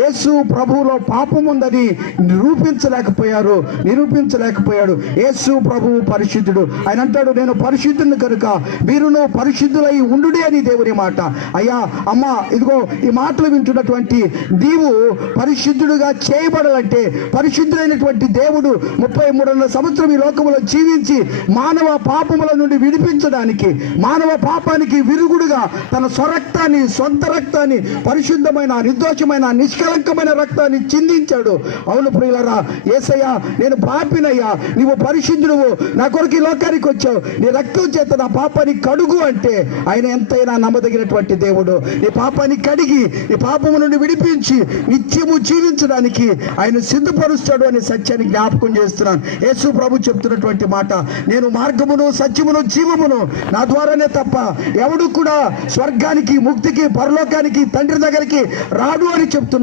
యేసు ప్రభువులో పాపం ఉందని నిరూపించలేకపోయాడు. యేసు ప్రభువు పరిశుద్ధుడు. ఆయన అంటాడు, నేను పరిశుద్ధుని కనుక మీరును పరిశుద్ధులై ఉండుడి అని దేవుని మాట. అయ్యా అమ్మ, ఇదిగో ఈ మాటలు వింటున్నటువంటి నీవు పరిశుద్ధుడుగా చేయబడాలంటే, పరిశుద్ధులైనటువంటి దేవుడు 33 సంవత్సరం ఈ లోకములో జీవించి మానవ పాపముల నుండి విడిపించడానికి, మానవ పాపానికి విరుగుడుగా తన సొంత రక్తాన్ని, పరిశుద్ధమైన, నిర్దోషమైన, నిష్కలంకమైన రక్తాన్ని చిందించాడు. అవును ప్రియులారా, యేసయ్యా నేను పాపినయ్యా, నీవు పరిశుద్ధుడువు, నా కొరకు ఈ లోకానికి వచ్చావు, నీ రక్తం చేత నా పాపాన్ని కడుగు అంటే ఆయన ఎంతైనా నమ్మదగినటువంటి దేవుడు. నీ పాపాన్ని కడిగి నీ పాపము నుండి విడిపించి నిత్యము జీవించడానికి ఆయన సిద్ధపరుస్తాడు అనే సత్యాన్ని జ్ఞాపకం చేస్తున్నాను. యేసు ప్రభు చెప్తున్నటువంటి మాట, నేను మార్గమును సత్యమును జీవమును, నా ద్వారానే తప్ప ఎవడు కూడా స్వర్గానికి, ముక్తికి, పరలోకానికి, తండ్రి దగ్గరికి రాడు అని చెప్తున్నాడు.